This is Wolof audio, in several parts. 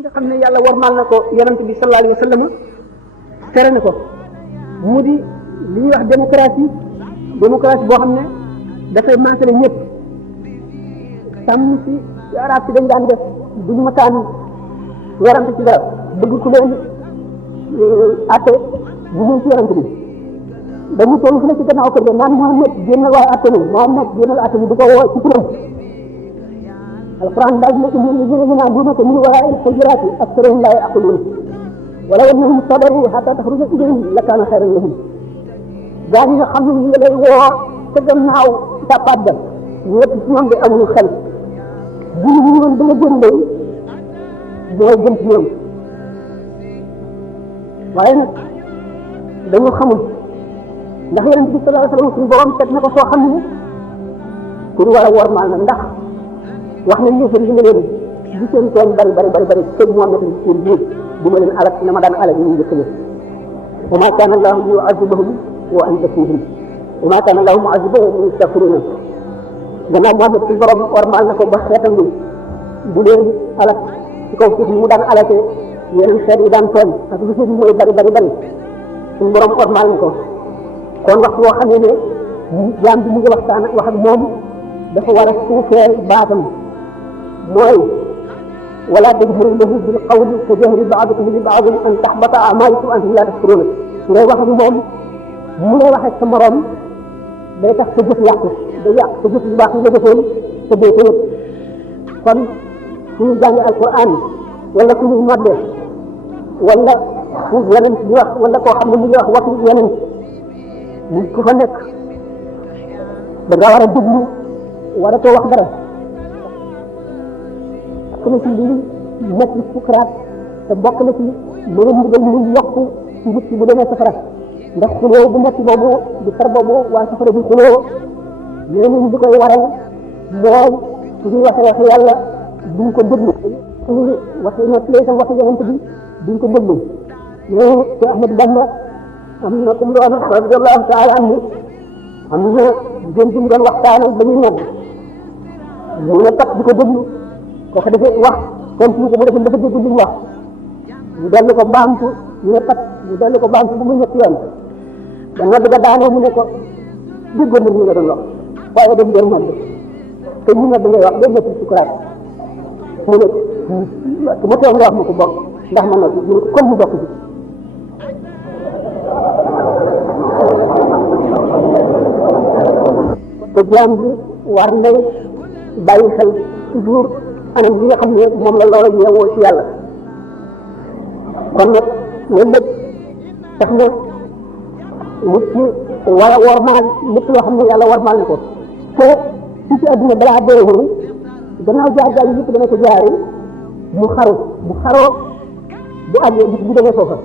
nga xam ne yàlla warmaal na ko yonent bi sallallahu alayhi wa sallam tere na ko mu di li ñuy wax démocratie boo xam ne dafay maasale ñëpp sàmm si arab si dañ daan def bu ñu mataan werante ci dara bëgg ku leen atte bu ñu ci werante bi dañu toll fu ne ci gannaaw kër ga naan Muhammad génnal waaye atte nañ Muhammad génnal atte bi di ko woo ci turam القرآن لازم يكون من عندنا من وراء الحجرات أكثرهم لا يعقلون ولو أنهم صبروا حتى تخرج إليهم لكان خيرا لهم دعني خمسة يلي وتجمعوا تقدم ويتسمون بأول الخلق دينهم بلجن لي بوجن فيهم وأين dañu xamul ndax yonent bi sallallahu alayhi wasallam suñu borom teg na ko soo xam ne ku war a wormaal na ndax wax nañ ñu fi ñu leen di seen tool bari te Muhammad ci biir bu ma leen alak na ma daan alak ñu njëkk wa ma kana Allah yu'azibuhum wa anta fihim wa ma kana Allah mu'azibuhum wa yastaghfiruna gannaaw Muhammad ci borom wormaal na ko ba xeetam bi bu leen alak ci kaw suuf mu daan alake yeneen xeet yi daan tooñ ak lu suuf mooy bari suñu borom wormaal na ko kon waxtu woo xam ne jaam bi mu ngi waxtaan wax ak moom dafa war a suufee baatam mooy wala tajharu lahu bil qawli ka jahri ba'dikum li ba'din an tahbata a'malukum wa antum la tashkurun ngay wax ak moom mu lay wax ak sa morom day tax sa jëf yàqu day yàq sa jëf yu baax yi nga defoon te doo ko yëg kon suñu jàngi alquran wala suñu nodde wala fu yeneen di wax wala koo xam ne mu ngi wax waxi yeneen mu ku fa nekk da nga war a déglu war a ko wax dara comme si li nekk ci sukaraat te bokk na ci loolu ndigal mu yokku ci nit ki bu demee safara ndax xuloo bu nekk boobu di far boobu waa safara bi xuloo léegi di koy waral mooy suñuy waxee wax yàlla duñ ko déglu suñuy waxee nekk léegi wax yonent bi duñ ko déglu mais ci Ahmad Bamba am na comme doon radiyallahu ta'ala anhu am na jigéen bi mu doon waxtaanal ba ñuy nekk mu ne tax di ko déglu kooku dafay wax continue ko mu def dafa dégg li mu wax mu dellu ko baamtu ñu ne tax mu dellu ko baamtu bu mu ñetti yoon da nga bëgg a daanoo mu ne ko déggoon na ñu nga doon wax waaye dañ doon nodd te ñu nodd ngay wax day nekk ci kuraat mu ne ma toog nga wax ma ko bokk ndax ma nodd mu ne ko comme mu bokk ci te jaam bi war na bàyyi xel toujours anam bi nga xam ne moom la loola ñëwoo ci yàlla kon nag loolu lépp tax na nit ki war a wormaal lépp loo xam ne yàlla wormaal na ko te ci ci adduna balaa deewul gannaaw jaar yi yëpp dana ko jaari mu xaroo bu àggee bis bu demee foofa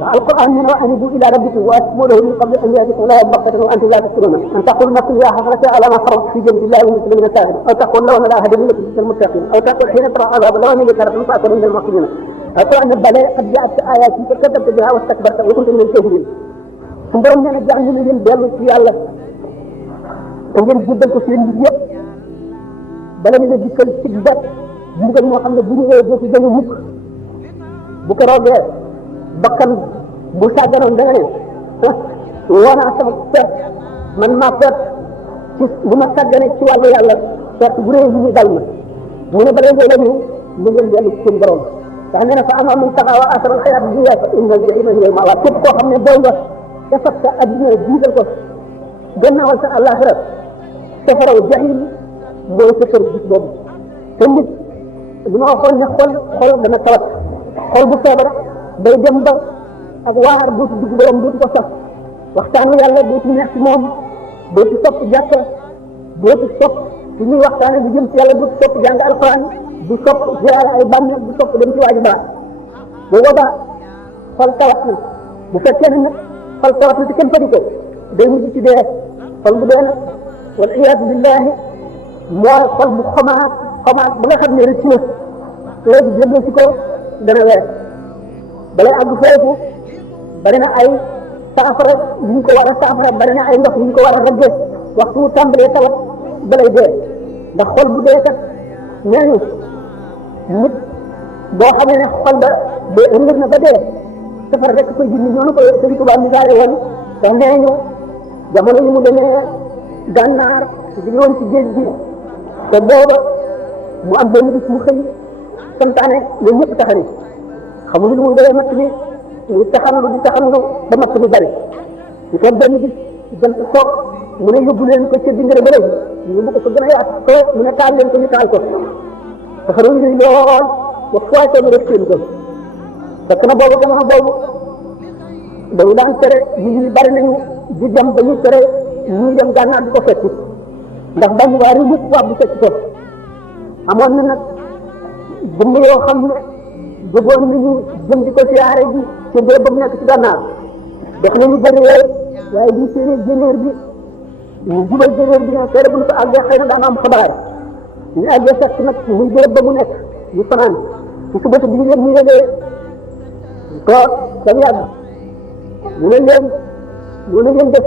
waaw alquran ñu ne anibu ila rabbikum wa aslimu lahu min qabli an ya'tiyakum la baghtatan wa antum la tash'urun an taqul nafsun ya hasrata ala ma farrattu fi janbillahi wa kuntu min as-salihin aw taqul law anna la hadiya lil muttaqin aw taqul hina tara azab law anni karatu fa akunu min al-muhsinin alquran ne bale qad ja'at ayati fa kadhabta biha wa istakbarta wa kunta min al-kafirin su borom nee na jax ñu leen dellu ci yàlla te ngeen jébbal ko seen nit yëpp bala ñu la dikkal ci bat mbugal moo xam ne bu ñëwee doo ci gën a mukk bu ko roogee bakkan bu sàgganoon da nga ne woonaa sama perte man maa perte ci bu ma sàggane ci wàllu yàlla perte bu réew ñu dal ma mu ne bala ngay la ñu mu ngeen dellu ci seen borom ndax nee na fa ama man taxa wa asara alxayaat dunya fa inna al-jahima hiya al-ma'wa képp koo xam ne doy nga te fab sa adduna jiital ko gannaawal sa àllaaxira safaraw jahim mooy sa kër gis boobu te nit li ma waxoon ne xol dana tawat xol bu feebar day dem ba ak waar dootu dugg borom dootu ko sax waxtaanu yàlla dootu neex ci moom dootu sopp jàkka dootu sopp su ñuy waxtaane bu jëm ci yàlla dootu sopp jàng alquran du sopp ziyaara ay bàmmeel du sopp dem ci waaju baax bu boobaa xol tawat na bu fekkee ne nag xol tawat na te kenn fadi ko day mujj ci dee xol bu dee nag wal iyaadu billahi mooy xol bu xomaat ba nga xam ne rëcc na léegi jëndee ci ko dana wees balay àgg foofu bari na ay saafara yu ñu ko war a saafara bari na ay ndox yu ñu ko war a ragge waxtu mu tàmbalee tawat balay dee ndax xol bu dee kat nee ñu nit boo xamee ne xol ba ba ëllëg na ba dee safara rek koy jindi noonu ko Sëriñ Tuubaa misaale woon wax nee ñu jamono yi mu demee gànnaar jóge woon ci géej gi te booba mu am benn bis mu xëy santaane ñoom ñëpp taxani xamuñu lu muy doyee matt bi ñu taxanlu di taxanlu ba matt bi bari ñu toog benn bis jant soog mu ne yóbbu leen ko ca dingare ba léegi ñu yóbbu ko fa gën a yaatu ko mu ne taal leen ko ñu taal ko safara wi rëy lool ba foisé mu def seen ko fekk na boobu jamono boobu dañu daan tere ñu bari nañu di dem ba ñu tere ñuy dem gànnaar di ko fekk ndax bañ waa réew ñëpp waa bu fekk ko amoon na nag jëmm yoo xam ne jógoon nañu jëm di ko siyaare ji ci béréb ba mu nekk ci gànnaar def nañu bëri waaye bi séenee jénéer bi ñu jubal jénéer bi ne seere bu ñu ko àggee xëy na daan am xabaar ñu àggee fekk nag muy béréb ba mu nekk ñu fanaan su suba bi ñu leen ñu yëgee toog ba mu yàgg ñu ne leen def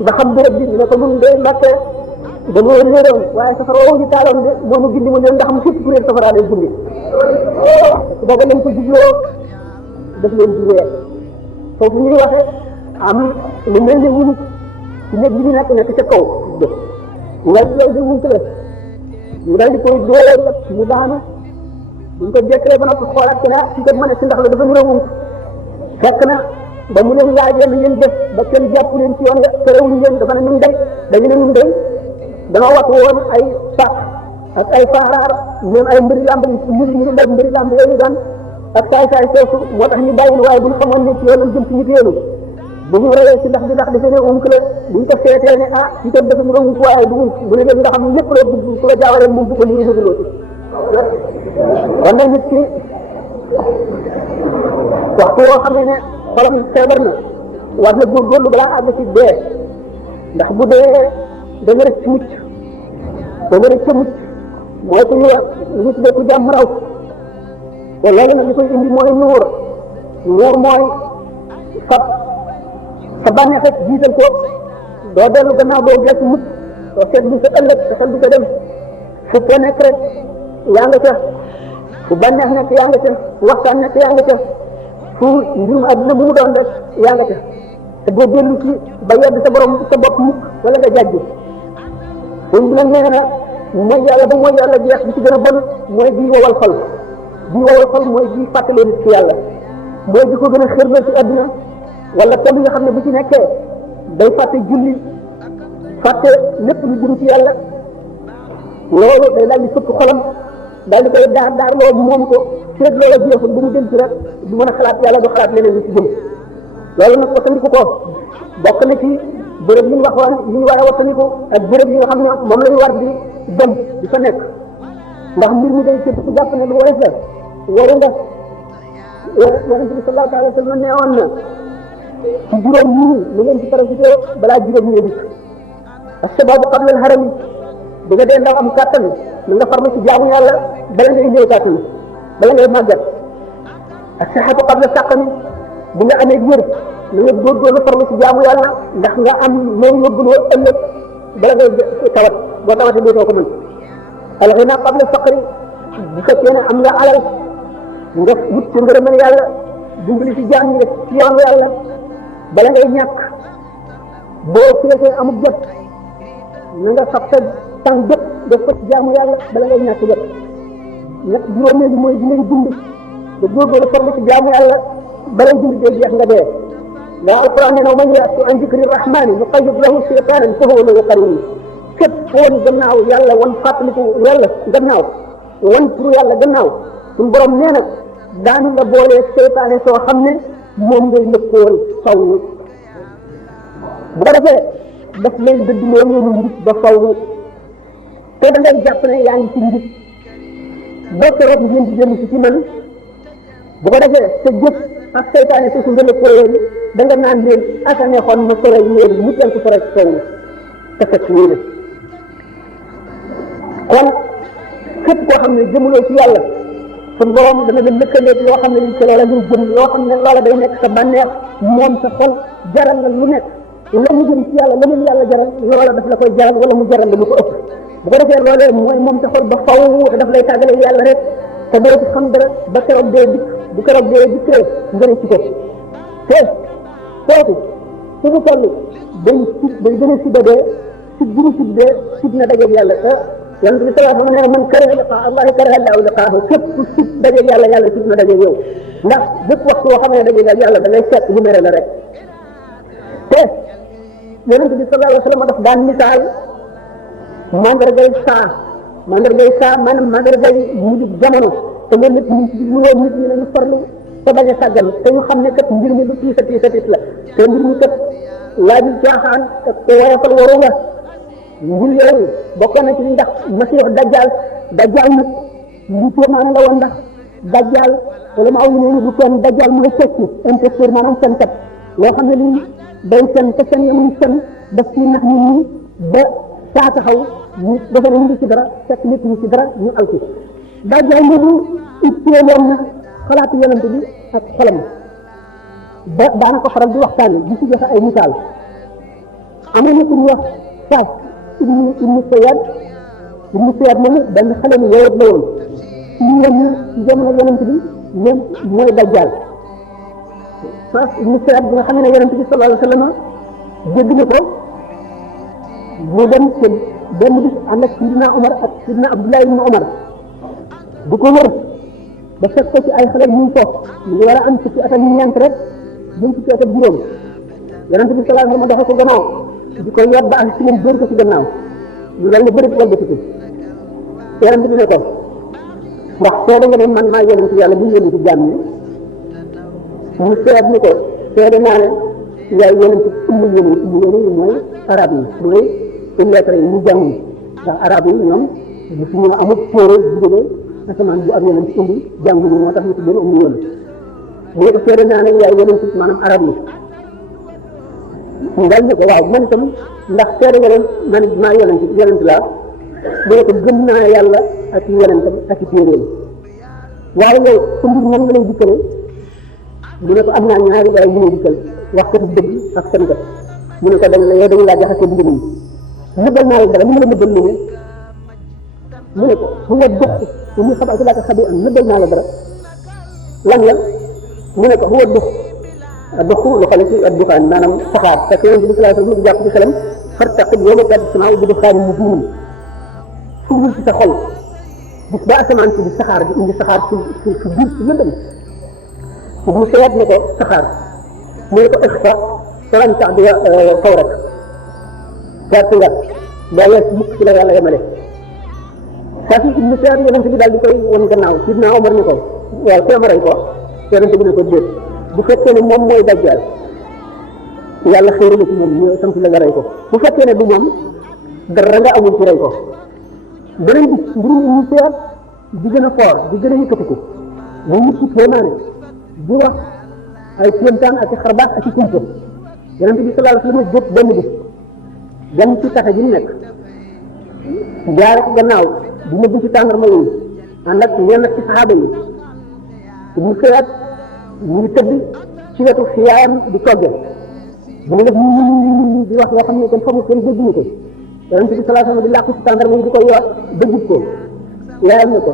nga xam béréb bi ñu ne ko mun de Mbàkke dañoo réeroon waaye safara woowu ñu taaloon de moo ñu gindi mu leen ndax mu fépp ku réer safara lay gindi booba lañ ko jubloo daf leen di weer foofu ñuy waxee am lu mel ne wunu ci néeg bi ñu nekk ca kaw def nga loolu de wunu la ñu daal di koy dóor mu daanu buñ ko jekkee ba noppi xoolaat ko ne ci ko mën a si ndax la dafa nuroo wunu fekk na ba mu leen laajee lu ngeen def ba kenn jàpp leen ci yoon nga terewuñ leen dafa ne ñun day dañu ne ñun day dama wax woon ay sax ak ay faaraar ñoom ay mbëri lamb ñu def mbëri lamb yooyu daan ak saay soosu moo tax ñu bàyyi waaye bu ñu xamoon ne ci yoon jëm ci ñu teelu bu ñu reyee ci ndax defe ne umk la bu ñu ko seetee ne ah ci tam dafa ñu umk waaye du umk bu ne leen nga xam ne lépp la bëgg ku la jaawalee moom bu ko lii bëggloo ci kon nag nit ki waxtu woo xam ne xolam feebar na war na góorgóorlu balaa àgg ci dee ndax bu dee da nga rek ci mucc da nga rek ca mucc mooy ku ñu tuddee ku jàmm raw te loolu nag li koy indi mooy nuur mooy fab sa bànneex rek jiital ko doo dellu gannaaw doo geesu mukk doo seet lu sa ëllëg sa xel du ko dem fu fee nekk rek yaa nga ca fu bànneex nekk yaa nga ca fu waxtaan nekk yaa nga ca fu mbirum àdduna bu mu doon rek yaa nga ca te boo dellu ci ba yedd sa borom sa bopp mukk wala nga jàjji sëñ bi nag nee na mooy yàlla ba mooy yàlla jeex bi ci gën a bon mooy bii wowal xol mooy bii fàttalee nit ci yàlla mooy di ko gën a xërmal ci àdduna wala tam nga xam ne bu ci nekkee day fàtte julli fàtte lépp lu jëm ci yàlla loolu day daal di fëkk xolam daal di koy daar loolu moom ko seet loola jeexul bu mu dem ci rek du mën a xalaat yàlla du xalaat leneen lu ci jëm loolu nag wattandiku ko bokk na ci béréb yi ñu waxoon yi ñu war a wattandiku ak béréb yi nga xam ne moom la ñu war di dem di fa nekk ndax mbir mi day képp ku jàpp ne lu woyof la waru nga yonent bi sallallahu alayhi wa sallam nee woon na ci juróom ñii lu ngeen ci profité balaa juróom ñee dikk as-sababu qabla al-harami bi nga dee ndaw am kàttan na nga farlu ci jaamu yàlla bala ngay néew kàttan bala ngay màggat as-sihhatu qabla saqami bu nga amee wér na nga góorgóorlu farlu ci jaamu yàlla ndax nga am loolu yóbbuloo ëllëg bala ngay tawat boo tawatee dootoo ko mën al-ghina qabla faqri bu fekkee ne am nga alal nga wut ci ngërëmal yàlla dimbali ci jaam ñi nga ci yoonu yàlla bala ngay ñàkk boo fekkee amul jot na nga fab sa tànk jot def ko ci jaamu yàlla bala ngay ñàkk jot ñett juróomeel bi mooy di ngay dund nga góorgóorlu farlu ci jaamu yàlla balay dund dee jeex nga dee ndax alquran nee na man ya'tu an zikri rahmani nuqayyid lahu shaytanan fa huwa lahu qarin képp woon gannaaw yàlla wan fàttaliku yàlla gannaaw wan pour yàlla gannaaw suñu borom nee na daanu la boolee seytaane soo xam ne moom ngay lëkkoon faw bu ko defee daf lay dëdd loo ngeen njub ba faw te da ngay jàpp ne yaa ngi ci njub boo ko rek ngeen di jëm ci man bu ko defee te jëf ak seytaane su nga lëkkoon da nga naan leen aka neexoon ma sore yéen mu leen ko sore ci kaw te fekk ñu ne kon képp koo xam ne jëmuloo ci yàlla suñu borom dana la lëkkaleeg loo xam ne li ci loola ngay jëm loo xam ne loola day nekk sa bànneex moom sa xol jaral la lu nekk la mu jëm ci yàlla la mu yàlla jaral loola daf la koy jaral wala mu jaral la lu ko ëpp bu ko defee loolee mooy moom sa xol ba faw te daf lay tàggale yàlla rek te doo ci xam dara ba keroog dee dikk bu keroog dee dikkee nga ne ci ko te kooku su mu toll day gën a sibba dee sib bu mu sib dee sib na dajeeg yàlla te yonent bi sallallahu alayhi wa sallam man kariha liqaa allahi kariha allahu liqaahu képp ku sib dajeeg yàlla yàlla sib na dajeeg yow ndax bépp waxtu boo xam ne dajeeg yàlla da ngay seet bu mere la rek te yonent bi sallallahu alayhi wa sallam daf daan misaal mandargay saa maanaam mandargay mujj jamono te loolu lépp ñu ci jublu woon nit ñi nañu farlu te bañ a sàggan te ñu xam ne kat mbir mi lu tiis a tiis la te mbir mi kat laajul caaxaan te woyofal waru nga mbir yooyu bokk na ci ndax Masiix dajjal nag lu kéemaan la woon ndax dajjal wala ma aw ñu ne du kenn dajjal mooy tekki imposteur maanaam fenkat loo xam ne lii day fen te fen yamuñ fen daf ci nax nit ñi ba saa taxaw nit dafa ne ngi ci dara fekk nit ñi ci dara ñu alki dajjal moomu itteeloon na xalaatu yonent bi ak xolam ba daana ko faral di waxtaane di ci joxe ay misaal am na ku ñu wax Saas ibnu Sayyad moomu benn xale mu yowat la woon ñu woon ci jamono yonent bi ñoom mooy dajjal Saas ibnu Sayyad bi nga xam ne yonent bi sallallahu alayhi wa sallam dégg na ko mu dem ci benn bis ànd ak Sidina Omar ak Sidina Abdullah ibnu Omar di ko wër ba fekk ko ci ay xale ñu toog ñu ngi war a am fukki at ak ñeent rek jëm fukki at ak juróom yonent bi sallallahu alayhi wa sallam doxe ko gannaaw di ko yor ba ak ci moom dóor ko ci gannaaw ñu dal ne bëri wàlbati ko yonent bi ne ko ndax seede nga ne man maa yonent yàlla bu ñu yónni ci jaam ñi mu seet ni ko seede naa ne yaay yonent ummul yonent mooy arab yi mooy illettré yi ñu jànguñ ndax arab yi ñoom bu fi ñu amul téere bu jógee asamaan bu am yonent indi jànguñu moo tax ñu tuddee ummul yonent mu ne ko seede naa ne yaay yonent maanaam arab yi ngal ne ko waaw man itam ndax seede nga leen man maa yonent laa mu ne ko gëm naa yàlla ak yonentam ak i téeréem waaye yow sa mbir ñan nga lay dikkale mu ne ko am naa ñaari waaye ñu lay dikkal wax ko dëgg ak seen kat mu ne ko dañ la yow dañu laa jaxase mbir mi nëbbal naa la dara li ma la nëbbal mu ne ko fu nga dox bu muy xabaar si laa ko xabi am nëbbal naa la dara lan la mu ne ko fu nga dox dox lu xale ci ak duxaan maanaam saxaar parce que yonent bi sallallahu alayhi wa sallam jàpp ci xelam fartaqib yawma ta'ti as-samaa'u bi duxaanin mubiin fugul ci sa xol bis ba asamaan si di saxaar di indi saxaar si biir si lëndëm mu seet ne ko saxaar mu ne ko ixfa falan ta'diya fawrak gàtt nga boo wees mukk ci la yàlla yemale saa si ibnu seet yonent bi daal di koy won gannaaw sidna Omar ni ko waaw te ma rey ko yonent bi ne ko déet bu fekkee ne moom mooy dajjal yàlla xëy na ci moom ñu sant la nga rey ko bu fekkee ne du moom dara nga amul ci rey ko beneen bi mbirum ñu seet di gën a foor di gën a yëkkatiku mu nit ci kéemaane di wax ay kéemtaan ak i xarbaax ak i kumpa yonent bi sallallahu alayhi wa sallam jot benn bis dem ci taxe ji mu nekk jaare ko gannaaw di nëbb ci tàndarma yi ànd ak ñenn ci saxaaba yi mu seet ñu ngi tëdd ci wetu fi yaayam di togge bu ñu def ñu di wax yoo xam ne kon xamul kenn dégguñu ko yonent bi sallallahu alayhi wa sallam di làqu ci tàndarma yi di ko yor ba jub ko yaayam ne ko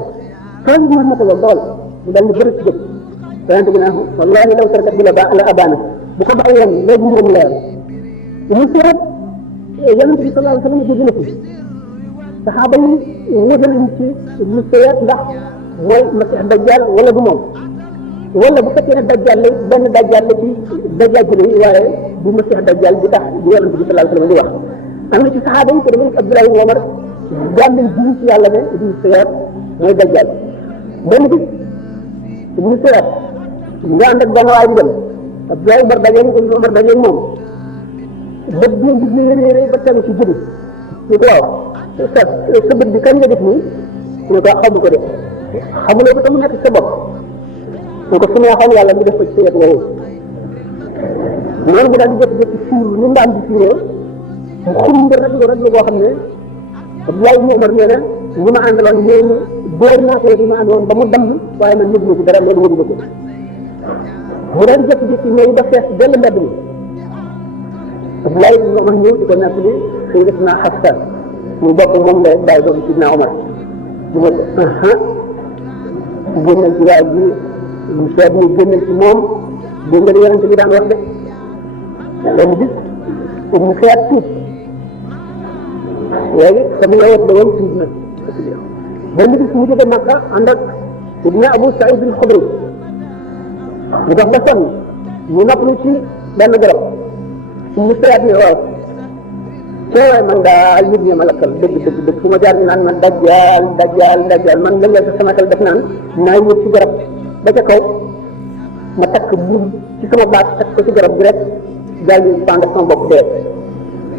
tooñ bi ma ko lool dool mu dal ni bëri ci jëpp yonent bi ne wallahi law tarakat bi la abaana bu ko bàyyi woon léegi mbirum leer mu seet yonent bi sallallahu alayhi wa sallam jóge na fi saxaaba yi wëgaliñ ci mu seet ndax mooy Masiix dajjal wala du moom wala bu fekkee ne dajjal la benn dajjal la ci dajjal yi waaye du Masiix dajjal bi tax di yonent bi sallallahu alayhi wa sallam di wax am na ci saxaaba yi ko dama Abdullah ibn Umar daan nañ jiw ci yàlla ne ibnu Sayyad mooy dajjal benn bis ibnu Sayyad nga ànd ak benn waay bi dem Abdullah Umar dajeeg ibnu Umar dajeeg moom bët bi gis ne ba tegu ci jëbi ñu ko waaw sa bët bi kañ nga def nii ñu ko xamu ko de xamuloo ko te mu nekk sa bopp ñu ko su neexoon yàlla mu def ko ci sa yet woowu noonu bi daal di jëkk-jëkk suur ni mbaam di suuree mu xumb rek boo xam ne Abdoulaye ibn Umar nee na ñi ma àndaloon ñooñu dóor naa ko yi ma àndoon ba mu damm waaye man yëg na ci dara loolu yëg ko mu daal di jëkk-jëkk ñëw ba fees benn mbedd mi Abdoulaye ibn Umar ñëw di ko nekk ni xëy def naa Xafsa mu bokk moom la bàyyi doon Sidna Umar di ma ko génnal ci waa ji mu seet ni génnal ci moom dégg nga li yonente bi daan wax de benn bis mu seet tuut léegi sama nga wet ba woon tuut na benn bis mu jóge Makka ànd ak Sidina Abu Saïd al-Xudri ñu dox ba sonn ñu noppalu ci benn garab mu seet ne waaw waaye man daal nit ñi ma lakkal dëgg fu ma jaar ñu naan ma dajjaal man léeg-léeg sax sama xel def naan naa yëg ci garab ba ca kaw ma takk buum ci sama baat takk ko ci garab bi rek daal di pendre sama bopp dee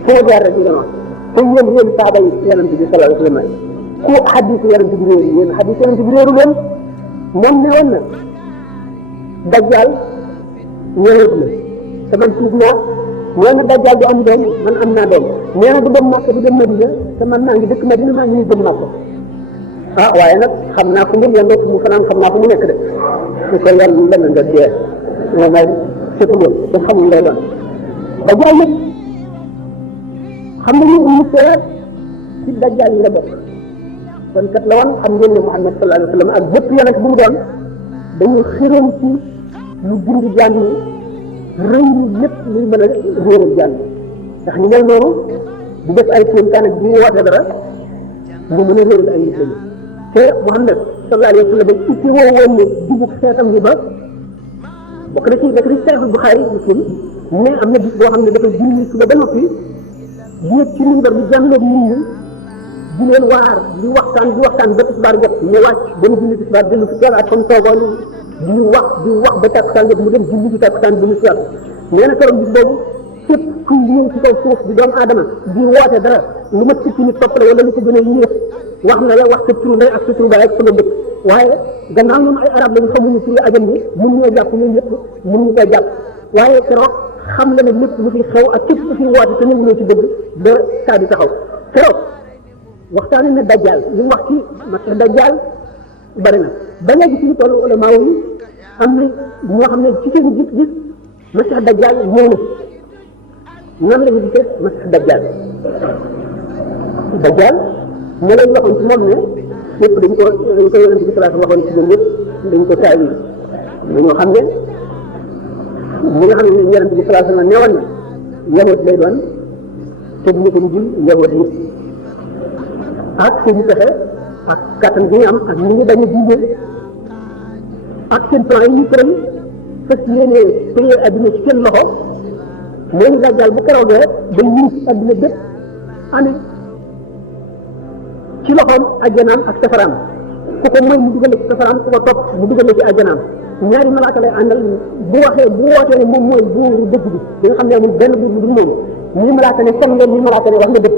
fu ma jaar rek ñu doon te yéen saaba yi yonent bi sallallahu alayhi wa sallam ku xadis yonent bi réeru yéen xadis yonent bi réeru leen moom ne woon na dajjaal ñëwut na te man tuub naa nee na dajjaal du am doom man am naa doom nee na du dem Makka du dem Madina te man maa ngi dëkk Madina maa ngi dem Makka ah waaye nag xam naa fu mu yendoo fu mu fanaan xam naa fu mu nekk de su ko yàlla lenn nga dee moom mooy sëtuloo te xamul lay doon dajjaal nag xam nga ñu seet ci dajjaal yi la bokk kon kat la woon xam ngeen ne Muhammad sallallahu alayhi wa sallam ak bépp yonent bu mu doon dañu xiroon ci lu bind jàng rëy lépp luy mën a réeral jàng ndax ñu mel noonu bu def ay kéemtaan ak bu ñu woote dara lu mën a réeral ay nit lañu te Muhammad sallallahu alayhi wa sallam itti woo woon ne dugub xeetam bi ba bokk na ci Sahih Bukhari Muslim mais am na bis boo xam ne dafa julli suba ba noppi yéeg ci minbar bi jànloog nit ñi di leen waar di waxtaan ba tisbaar jot mu wàcc ba mu julli tisbaar dellu si teelaat comme toogoon di wax ba takkusaan jot mu dem julli ci takkusaan bi mu si waat nee na keroog bis boobu képp kuy ñëw ci kaw suuf di doomu aadama di woote dara lu ma ci nit topp la wala lu ko gën a yéex wax na la wax sa turu ndey ak sa turu baay ak sa dëkk waaye gannaaw ñoom ay arab lañu xamuñu turu ajam bi mun ñoo jàpp ñun ñëpp mun ñu koy jàpp waaye keroog xam la ne lépp lu fi xew ak képp ku fi woote te ñëwuloo ci dëgg ba saa di taxaw keroog waxtaane na dajjal li mu wax ci masiix dajjal bari na ba léegi suñu toll ulama yi am na ñoo xam ne ci seen gis-gis masiix dajjal ñëw na nan la ñu gisee masiix dajjal ne lañ waxoon ci moom ne ñëpp dañ ko yonent bi sallallahu waxoon ci ñoom ñëpp dañ ko taay dañoo xam ne ñi nga xam ne yonent bi sallallahu ne woon na yahut lay doon te duñu ko mujjul yahut yi ak seen pexe ak kattan bi ñu am ak ni ñu bañ a diine ak seen plan yi ñu tëral fas yéene téye adduna ci seen loxo moo ñu dajjal bu keroogee ba ñu adduna bépp amee ci loxoom ajjanaam ak safaraam ku ko mooy mu dugal ci safaraam ku ko topp mu dugal ci ajjanaam ñaari malaaka lay àndal bu wootee ne moom mooy buuru dëgg bi di nga xam ne amul benn buur bu dul moom ñi malaaka ne comme ngeen ñi malaaka ne wax nga dëgg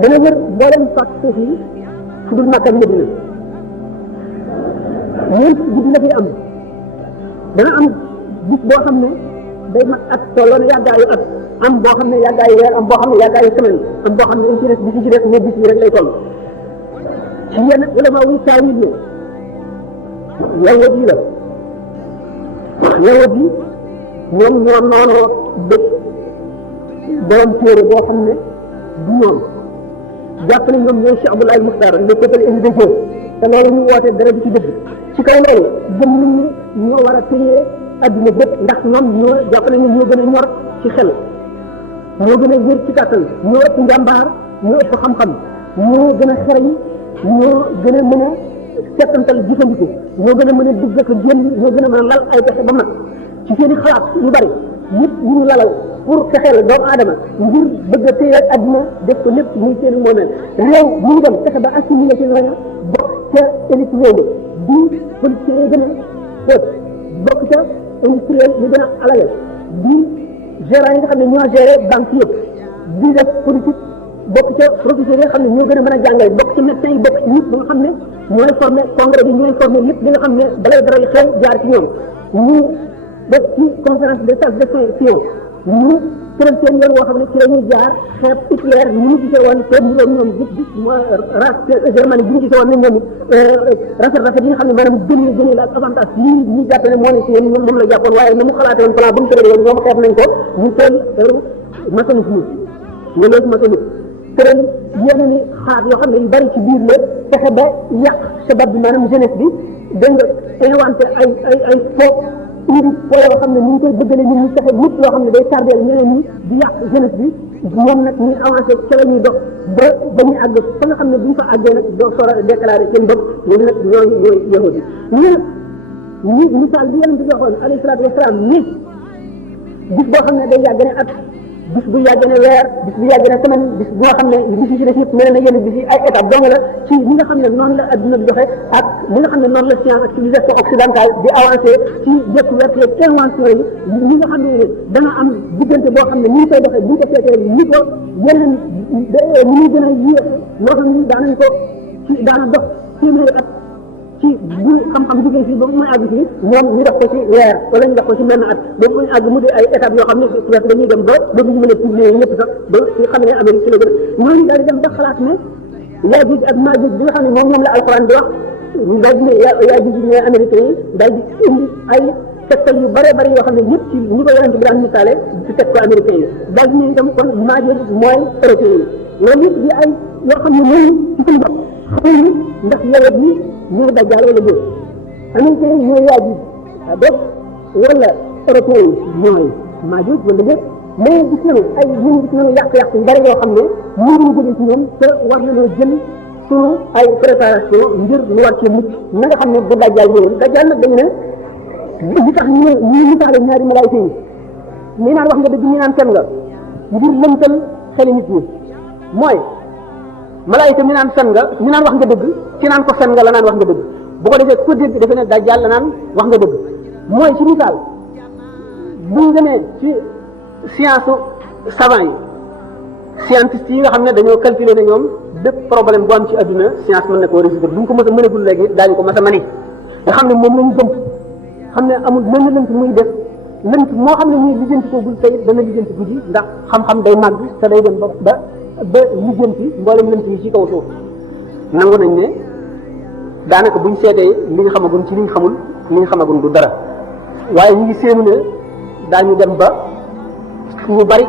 dana wër mboolem fàq suuf yi fu dul Makka ak Madina ñeent guddi la fi dana am bis boo xam ne day mat at tolloo ne yàggaayu at am boo xam ne yàggaayu weer am boo xam ne yàggaayu semaine am boo xam ne dañ ci des bis yi ci des ne bis yi rek lay toll ci yenn ulama wuy taawil ne yawut yi la yawut yi ñoom ñoo noonoo bëgg borom téere boo xam ne du ñoom jàpp ne ñoom ñooy Cheikh Abdoulaye Muxtar le peuple indi de te loolu ñu woote dara du ci dëgg ci kaw loolu gëm nañ ne ñoo war a téye adduna bépp ndax ñoom ñoo jàpp ne ñoo gën a ñor ci xel ñoo gën a wér ci kàttan ñoo ëpp njàmbaar ñoo ëpp xam-xam ñoo gën a xereñ ñoo gën a mën a settantal jëfandiku ñoo gën a mën a dugg ak génn ñoo gën a mën a lal ay pexe ba mat ci seen i xalaat yu bari nit ñu ñu lalal pour fexeel doomu aadama ngir bëgg a téye adduna def ko lépp muy seen i moomeel réew mu ngi dem fexe ba assimilé ci ñooñu bokk ca élite réew mi di politicien yi gën a xóot bokk ca industriel yi gën a alal di gérant yi nga xam ne ñoo géré banque yëpp di def politique bokk ca professeurs yi nga xam ne ñoo gën a mën a jàngale bokk ci médecins yi bokk ci nit ba nga xam ne ñooy formé congrès bi ñooy formé lépp li nga xam ne balay dara yi xew jaar ci ñoom ñu def ci conférence de science ñu tëral seen yoon woo xam ne ci la ñuy jaar xeeb Hitler ñu ñu gisee woon te mu doon ñoom gis race germanie bi ñu gisee woon ne ñoom rafet yi nga xam ne maanaam gën la ak avantage lii ñu jàpp ne moo ne ci yéen moom la jàppoon waaye na mu xalaatee woon plan ba mu tëral woon ñoom xeeb nañ ko ñu teel maçonnisme nga loolu maçonnisme tëral yeneen i xaar yoo xam ne yu bari ci biir la fexe ba yàq sabab bi maanaam jeunesse bi dégg nga inventé ay foofu indi foo yoo xam ne ni ñu koy bëggale nit ñi fexe nit loo xam ne day tardeel ñeneen ñi di yàq jeunesse bi moom nag ñuy avancé ca la ñuy dox ba ñu àgg fa nga xam ne bu ñu fa àggee nag doo sor a déclaré seen bopp léegi nag ñooñu ñooy yahudi ñi misaal bi yonent bi waxoon alayhi salaatu wasalaam ni bis boo xam ne day yàgg ne at bis bu yàgg ne weer bis bu yàgg ne semaine bis boo xam ne bis yi ci def yëpp mel na yenn bis yi ay étape dong la ci li nga xam ne noonu la adduna bi doxe ak li nga xam ne noonu la science ak civilisation occidentale di avancé ci découverte yeeg invention yi li nga xam ne dana am diggante boo xam ne ni ñu koy doxee bu ñu ko seetee ni ko yeneen ni ñuy gën a yéex loo xam ne daanañ ko ci daana dox téeméeri at ci bu xam-xam jógee fii ba mu may àgg fii ñoom ñu def ko ci weer wala ñu def ko ci menn at ba mu àgg mu di ay étapes yoo xam ne presque dañuy dem ba ñu mën a publier ñëpp sax ba nga xam ne Amérique ci la gën a ñooñu daal di dem ba xalaat ne Yaajuuj ak Maajuuj bi nga xam ne moom la alxuraan di wax daal di ne Yaajuuj ñooy américains yi daal di indi ay tegtal yu bare bare yoo xam ne ñëpp ci ñi ko yonent bi daan misaale ci teg ko américains yi daal di ne itam kon Maajuuj mooy européens yi loolu yëpp di ay yoo xam ne mooy ci suñu bopp xamuñu ndax yowet yi ñooy dajjaal wala déet américains yi ñooy Yaajuuj donc wala européens yi ñooy Maajuuj wala déet mais gis nañu ay ñun gis nañu yàq-yàq yu bari yoo xam ne ñu ngi jógee ci ñoom te war nañoo jël suñu ay préparation ngir ñu war cee mucc na nga xam ne bu dajjaal ñëwee dajjaal nag dañu ne li tax ñu misaale ñaari malaayika yi ñi naan wax nga dëgg ñi naan fen nga ngir lëntal xeli nit ñi mooy malaayika mi naan fen nga ñu naan wax nga dëgg ci naan ko fen nga la naan wax nga dëgg bu ko defee ku ko dégg defe ne dajjaal la naan wax nga dëgg mooy ci misaal buñ demee ci science savant yi scientiste yi nga xam ne dañoo calculer ne ñoom bépp problème bu am ci adduna science mën na koo résoudre bu ñu ko mës a mënagul léegi daañu ko mës a mani nga xam ne moom lañu gëm xam ne amul lenn lënt muy def lënt moo xam ne muy lijjanti ko bul tey dana lijjanti guddi ndax xam-xam day màgg te day dem ba lijjanti mboolem lënt yi ci kaw suuf nangu nañ ne daanaka buñ seetee li nga xamagun ci li nga xamul li nga xamagun du dara waaye ñu ngi séenu ne daañu dem ba ñu bari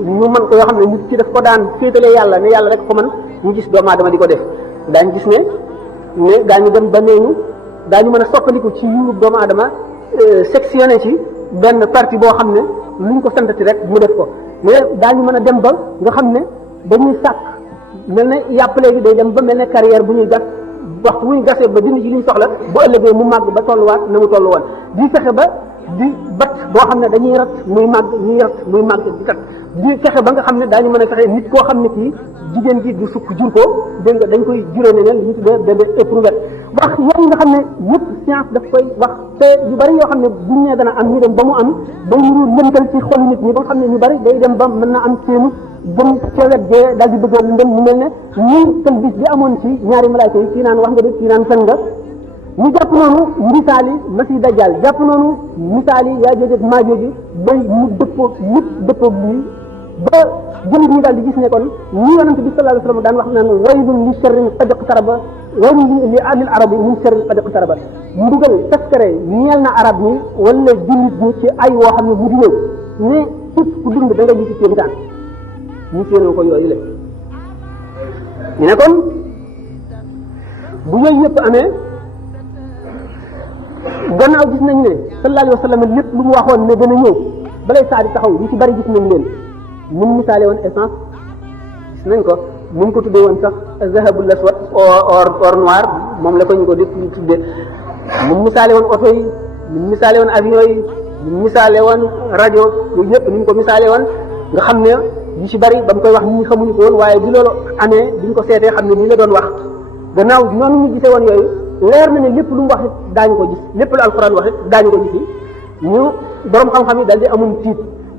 ñu mën ko yoo xam ne nit ci daf ko daan féetalee yàlla ne yàlla rek ko mën ñu gis doomu aadama di ko def daañu gis ne daañu dem ba neeñu daañu mën a soppandiku ci yuurub doomu aadama sectionné ci benn partie boo xam ne luñ ko santati rek mu def ko mais daañu mën a dem ba nga xam ne dañuy sàkk mel ne yàpp léegi day dem ba mel ne carrière bu ñuy gas waxtu bu ñu gasee ba dindi ci liñ soxla bu ëllëgee mu màgg ba tolluwaat na mu tollu woon di fexe ba di bat boo xam ne dañuy rat muy màgg ñuy rat muy màgg di kat di fexe ba nga xam ne daañu mën a fexe nit koo xam ne kii jigéen gi du sukk jur ko dégg nga dañ koy juree ne ñu tuddee bébé éprouvette wax yooyu nga xam ne yëpp science daf koy wax te yu bari yoo xam ne buñ ne dana am ñu dem ba mu am day ñu lëntal ci xol nit ñi ba nga xam ne ñu bari day dem ba mën na am seenu gëm ca wet gee daal di bëggoon ndem mu mel ne ñun tam bis bi amoon ci ñaari malaayka yi kii naan wax nga dëgg kii naan fen nga ñu jàpp noonu misaal yi masi dajjal jàpp noonu misaal yi Yaajuuj ak Maajuuj bay mu dëppoo nit dëppoo lii ba jëlit ñi daal di gis ne kon ñi yonent bi sallallahu alayhi wa sallam daan wax naan waylun li sharrin qad iqtaraba waylun li ahli al-arabi min sharrin qad iqtaraba mbugal taskare ñeel na arab ñi wala jullit ñi ci ay woo xam ne bu di ñëw ne képp ku dund da nga gis ci mitaan ñu séenoo ko yooyu la ñu ne kon bu yooyu yëpp amee gannaaw gis nañ ne sallallahu alayhi wa sallam lépp lu mu waxoon ne dana ñëw balay saa di taxaw yi ci bari gis nañ leen mun misaale woon essence gis nañ ko mun ko tuddee woon sax zahabul aswad or noir moom la ko ñu ko di tuddee mun misaale woon oto yi mun misaale woon avion yi mun misaale woon rajo yooyu yëpp ni mu ko misaale woon nga xam ne yu ci bari ba mu koy wax ñi xamuñu ko woon waaye bi loolu amee biñ ko seetee xam ne nii la doon wax gannaaw noonu ñu gisee woon yooyu leer na ne lépp lu mu wax it daañu ko gis lépp lu alxuraan wax it daañu ko gis ñu borom xam-xam yi daal di amul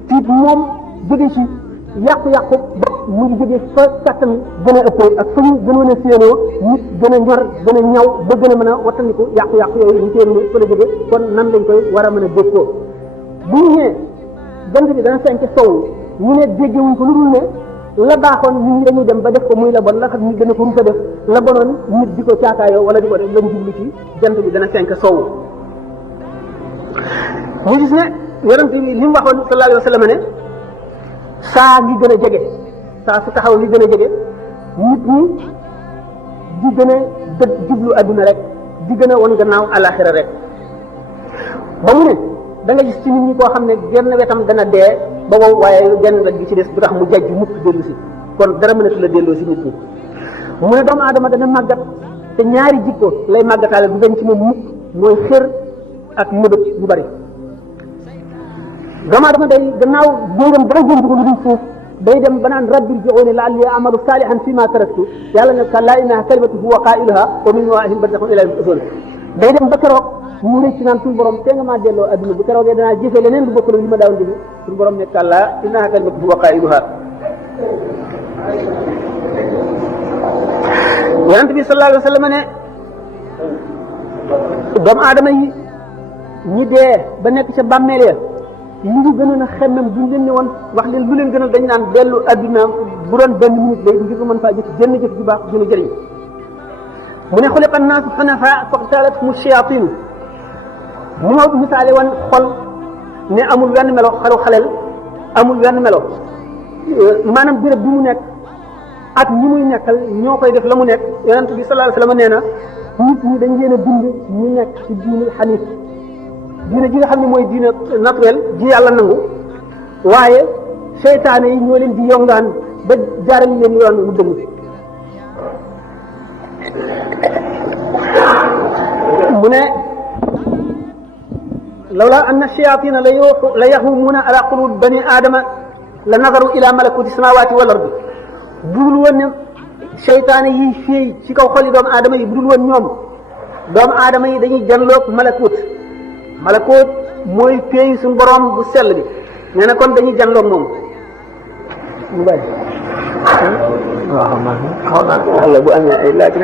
tiit moom jóge ci yàqu-yàqu ba mu ngi jóge fa kàttan gën a ëppee ak fa ñu gënoon a séenoo nit gën a ñor gën a ñaw ba gën a mën a wattandiku yàqu-yàqu yooyu ñu séen ne fa la jóge kon nan lañ koy war a mën a déggoo bu ñu ñëwee jant bi dana fenk sow ñu ne déggewuñ ko lu dul ne la baaxoon nit ñi dañuy dem ba def ko muy la bon la xam nit dana ko rus a def la bonoon nit di ko caakaayoo wala di ko def lañ jublu ci jant bi dana fenk sow ñu gis ne yonent bi li mu waxoon sallallahu alayhi wa sallam ne saa ngi gën a jege saa su taxaw li gën a jege nit ñi di gën a jublu adduna rek di gën a won gannaaw alaxira rek ba mu ne da nga gis ci nit ñi koo xam ne genn wetam dana dee ba wow waaye genn wet gi ci des bu tax mu jajj mukk dellu si kon dara mënatu la delloo si nit ñi mu ne doomu aadama dana màggat te ñaari jikko lay màggataale du dañ ci moom mukk mooy xër ak mëbët yu bari doomu aadama day gannaaw dóoram dara jënd ko lu dul suuf day dem ba naan rabbi irji'uuni la'allii a'malu saalihan fiimaa taraktu yàlla ne kallaa innahaa kalimatun huwa qaa'iluhaa wa min waraa'ihim barzakhun ilaa yawmi yub'athuun day dem ba keroog mu rëcc naan suñu borom te nga maa delloo adduna bu keroogee danaa jëfee leneen lu bokkul li ma daawoon jëfe suñu borom ne kallaa innahaa kalimatun huwa qaa'iluhaa yonent bi sallallahu alayhi wa sallam ne doomu aadama yi ñi dee ba nekk ca bàmmeel ya li ñu gënoon a xemmem duñ leen ne woon wax leen lu leen gënal dañ naan dellu adduna bu doon benn minute lay ngir nga mën faa jëf jënn jëf ju baax jën a jëriñ mu ne xuliqa annaasu xunafaa faqtalathum shayaatiinu mu ma misaale woon xol ne amul wenn melo xalu xalel amul wenn melo maanaam béréb bi mu nekk ak ñi muy nekkal ñoo koy def la mu nekk yonent bi sallallahu alayhi wa sallam nee na nit ñi dañ leen a bind ñu nekk ci diinul xaniif diina ji nga xam ne mooy diina naturel ji yàlla nangu waaye seytaane yi ñoo leen di yongaan ba jaaral leen yoon mu dëng mu ne lawla anna shayatina la yaxumuuna ala qulubi bani aadama la nazaru ila malakuti samawati wal ardi budul woon ne seytaane yi fii ci kaw xoli doomu aadama yi budul woon ñoom doomu aadama yi dañuy janloog malakut mooy péey suñu borom bu sell bi nee na kon dañuy janloog moom mu bàyyi waaw man xaw naa bu amee ay laaj rek